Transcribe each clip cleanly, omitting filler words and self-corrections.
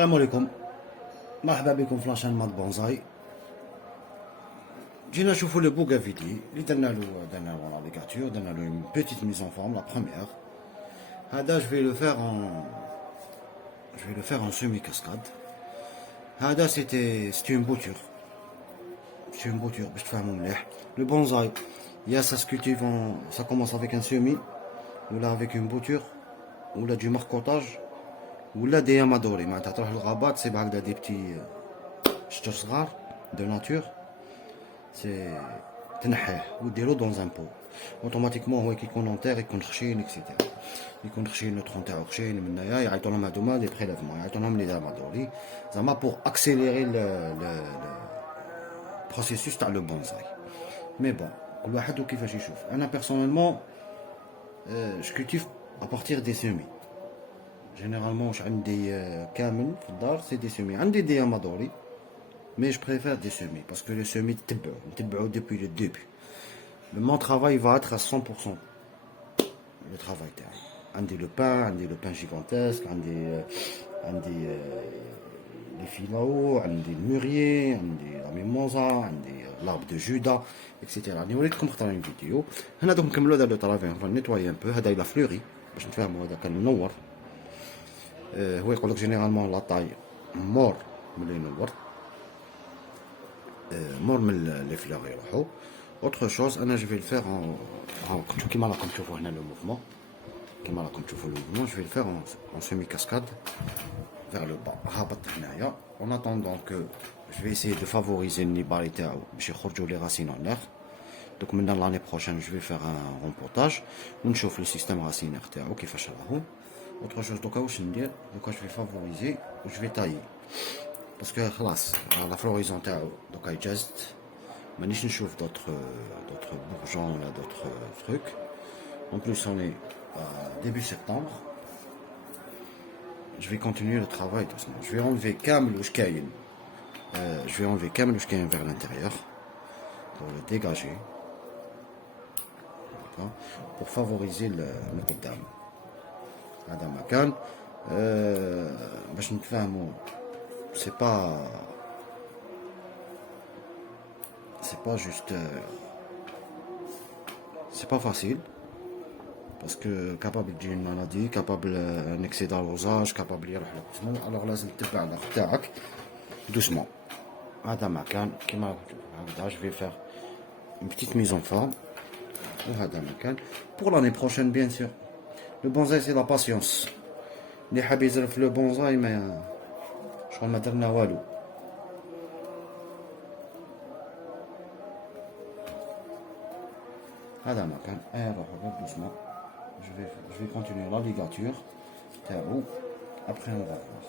السلام عليكم. مرحبا بكم في لاشين مات بونزاي. جينا نشوفوا لو بوغافيدي اللي درنا له لا ليغاتور، درنا له اون بيتيت ميز اون فورم لا بروميير. هذا جو في لو فير en semi cascade. هذا سيتي اون بوتور، باش تفهموا مليح. لو بونزاي يا سا سكولتيف سا كومونس افيك ان سيمي ولا افيك اون بوتور ولا دو ماركوتاج ولا دي امادوري، معناتها تروح للغابات تصيب هكذا دي بتي شجر صغار دو ناتور، سي تنحيه وديرو دون ان بو اوتوماتيكمون. هو كي يكون اونتيغ يكون خشين اكسيتيرا، يكون خشين النوتخ نتاعو خشين من هنايا، يعيطوا لهم هادوما لي بريليفمون، يعيطوا لهم لي امادوري زعما بوغ اكسيليري البروسيسوس تاع لو بونزاي. مي بون كل واحد وكيفاش يشوف. انا بيرسونيلمون جو كولتيف ابارتيغ دي سيمي. جينيرالمون واش عندي كامل في الدار سي دي سيمي، عندي دي امادوري مي جو بريفير دي سيمي باسكو لو سيمي نتبعو دوبوي لو ديبي. مون ترافاي va être à 100% لو ترافاي تاعي. عندي لو بان جيغانتيسك، عندي لي فيلاو، عندي الموريي، عندي لا ميموزا، عندي لارب دو جودا اكسيتيرا. راني وريتكم خطرين فيديو. هنا دوك نكملو هذا لو ترافاي، نبغي نيتواي ان بو. هذا الى فلوري باش نتفاهمو، هذا كان منور. هو يقولك جينيرالمون لا طاي مور ملي ينور، مور من لي فلور يروحو. اوتر شوز انا جو في الفير كيما راكم تشوفوا هنا لو موفمون، كيما راكم تشوفوا لو موفمون جو في الفير اون سيمي كاسكاد vers le bas، هابط هنايا. en attendant que je vais essayer de favoriser النباري تاعو باش يخرجوا لي راسين en l'air. دوك من لاني بروشين جو في فير ان رومبورتاج ونشوف لو سيستيم راسينير تاعو كيفاش راهو. اوتر شوز دوكا واش ندير، دوكا جو في فافوريزي و جو في تايي باسكو خلاص لا فلوريزون تاعو دوكا يجازت. مانيش نشوف دوطخ بورجون ولا دوطخ تروك. En plus on est début septembre. Je vais continuer le travail doucement. Je vais enlever كامل واش كاين. Je vais enlever كامل واش كاين vers l'intérieur pour le dégager. Pour favoriser le قدام. هذا مكان باش نتفاهموا. C'est pas juste c'est pas facile parce que capable تجي une maladie، capable un excès d'arrosage، capable يروح لك جسمو. alors لازم تتبع الاخ تاعك doucement. هذا مكان كيما هكذا je vais faire une petite mise en forme. وهذا مكان pour l'année prochaine bien sûr. le bonsaï c'est la patience. اللي حاب يزرف لو بونزاي ما شغل ما درنا والو. هذا مكان روحو غير دوسمون. je vais continuer la ligature تاعو après on va voir.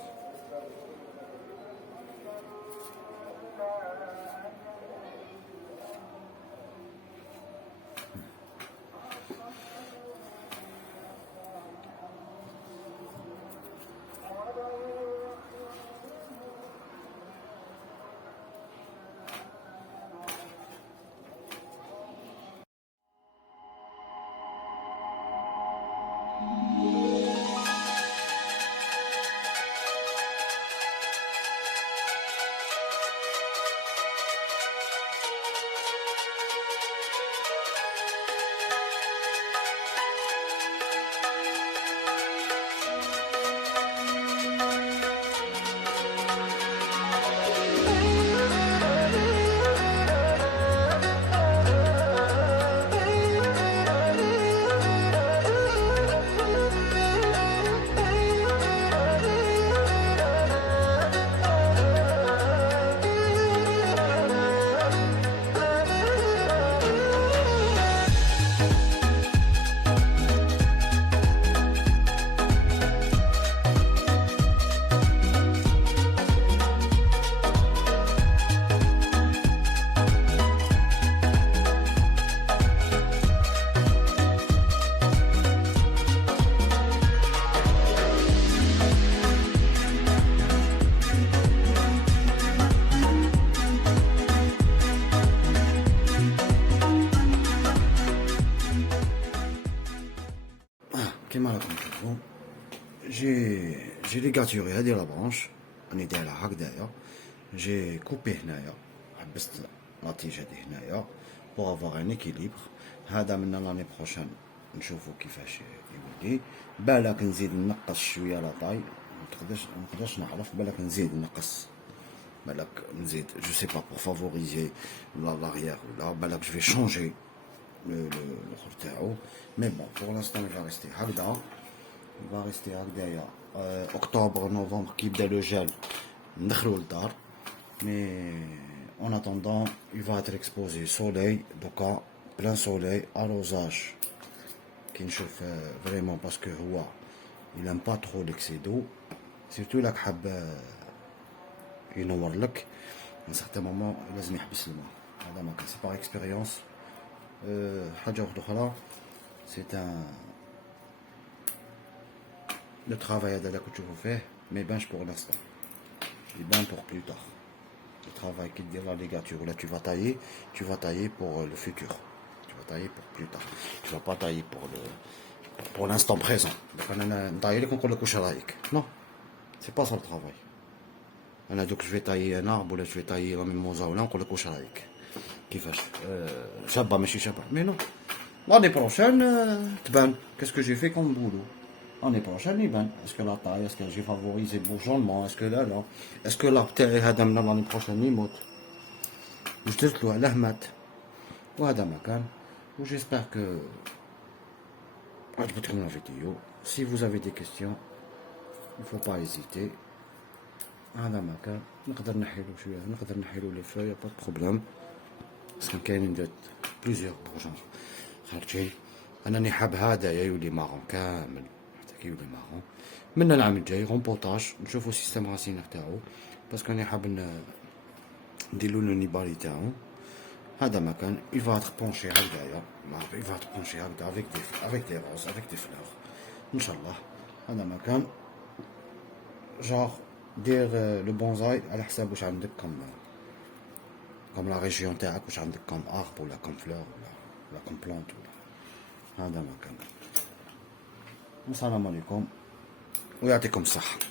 كيما راكم تشوفوا جي ليغاتوري هذه لا برانش راني دايرها هكذايا. جي كوبي هنايا، حبست لا تيج هادي هنايا بوغ افواغ ان اكيليبر. هذا من لاني بروشان نشوفو كيفاش يولي. بالك نزيد نقص شويه لا طاي، منقدرش نعرف، بالك نزيد نقص، بالك نزيد جو سي با بور فافوريزي لاغيير، ولا بالك جو في شونجي الاخر تاعو. مي بون بور لانستون il va rester هكذا، il va rester هكذايا. اكتوبر نوفمبر كي يبدا لو جال ندخلو للدار. مي en attendant il va être exposé soleil دوكا بلان soleil arrosage كي نشوف فريمون باسكو هو il aime pas trop l'excès d'eau سيرتو لاك حاب ينور لك ان سارتان مومون لازم يحبس الماء. هذا ما كان سي باغ اكسبيريونس. حاجه اخرى سي ان لو ترافاي هذا اللي كنت تشوفوا فيه ما يبانش بور لانستون، يبان بور بلو تار. Le travail qui dit la ligature, là tu vas tailler pour le futur, tu vas tailler pour plus tard, tu vas pas tailler pour l'instant présent. Donc on a taillé qu'on le couche à la non, c'est pas ça le travail. On a donc je vais tailler un arbre ou là je vais tailler la mimosa ou là on le couche à la كيفاش شابه ماشي شابه mais non. L'année prochaine تبان qu'est-ce que j'ai fait comme boulot. L'année prochaine يبان est-ce que la taille, est-ce que j'ai favorisé le bourgeonnement, est-ce que là est-ce que la تاعي هذا من l'année prochaine يموت واش درتلو علاه مات. وهذا ما كان. و j'espère que عجبتكم la vidéo. Si vous avez des questions il faut pas hésiter. هذا ما كان. نقدر نحيلو شويه، نقدر نحيلو لي فوي با بروبليم باسكو كاينين دات بليزيور بورجون خارجين. انني حاب هذا يولي مارون كامل حتى كيولي مارون. من العام الجاي رومبوطاج نشوفو سيستم راسينير تاعو باسكو راني حاب نديرلو لو نيبالي تاعو. هذا ما كان. il va être penché هكذايا، il va être penché هكذا avec des roses avec des fleurs ان شاء الله. هذا ما كان. جار دير لو بونزاي على حساب واش عندك كم لا ريجيون تاعك، واش عندك كم ارب ولا كم فلور ولا كم بلانت ولا. هذا ما كان. السلام عليكم ويعطيكم الصحة.